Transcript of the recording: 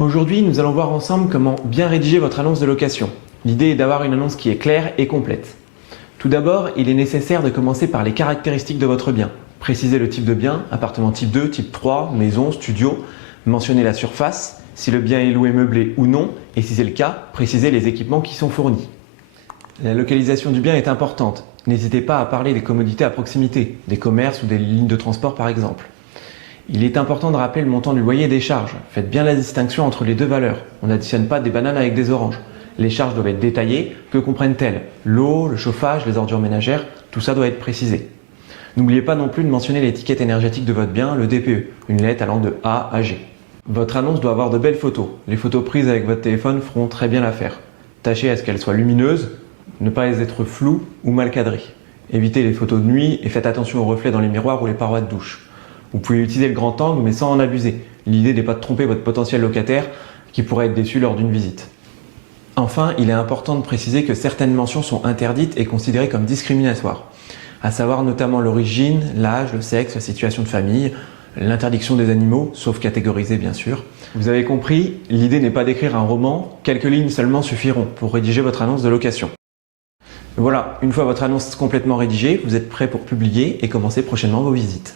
Aujourd'hui, nous allons voir ensemble comment bien rédiger votre annonce de location. L'idée est d'avoir une annonce qui est claire et complète. Tout d'abord, il est nécessaire de commencer par les caractéristiques de votre bien. Précisez le type de bien, appartement type 2, type 3, maison, studio. Mentionnez la surface, si le bien est loué meublé ou non, et si c'est le cas, précisez les équipements qui sont fournis. La localisation du bien est importante. N'hésitez pas à parler des commodités à proximité, des commerces ou des lignes de transport par exemple. Il est important de rappeler le montant du loyer et des charges. Faites bien la distinction entre les deux valeurs. On n'additionne pas des bananes avec des oranges. Les charges doivent être détaillées. Que comprennent-elles? L'eau, le chauffage, les ordures ménagères, tout ça doit être précisé. N'oubliez pas non plus de mentionner l'étiquette énergétique de votre bien, le DPE, une lettre allant de A à G. Votre annonce doit avoir de belles photos. Les photos prises avec votre téléphone feront très bien l'affaire. Tâchez à ce qu'elles soient lumineuses, ne pas être floues ou mal cadrées. Évitez les photos de nuit et faites attention aux reflets dans les miroirs ou les parois de douche. Vous pouvez utiliser le grand angle mais sans en abuser. L'idée n'est pas de tromper votre potentiel locataire qui pourrait être déçu lors d'une visite. Enfin, il est important de préciser que certaines mentions sont interdites et considérées comme discriminatoires, à savoir notamment l'origine, l'âge, le sexe, la situation de famille, l'interdiction des animaux, sauf catégorisés bien sûr. Vous avez compris, l'idée n'est pas d'écrire un roman, quelques lignes seulement suffiront pour rédiger votre annonce de location. Voilà, une fois votre annonce complètement rédigée, vous êtes prêt pour publier et commencer prochainement vos visites.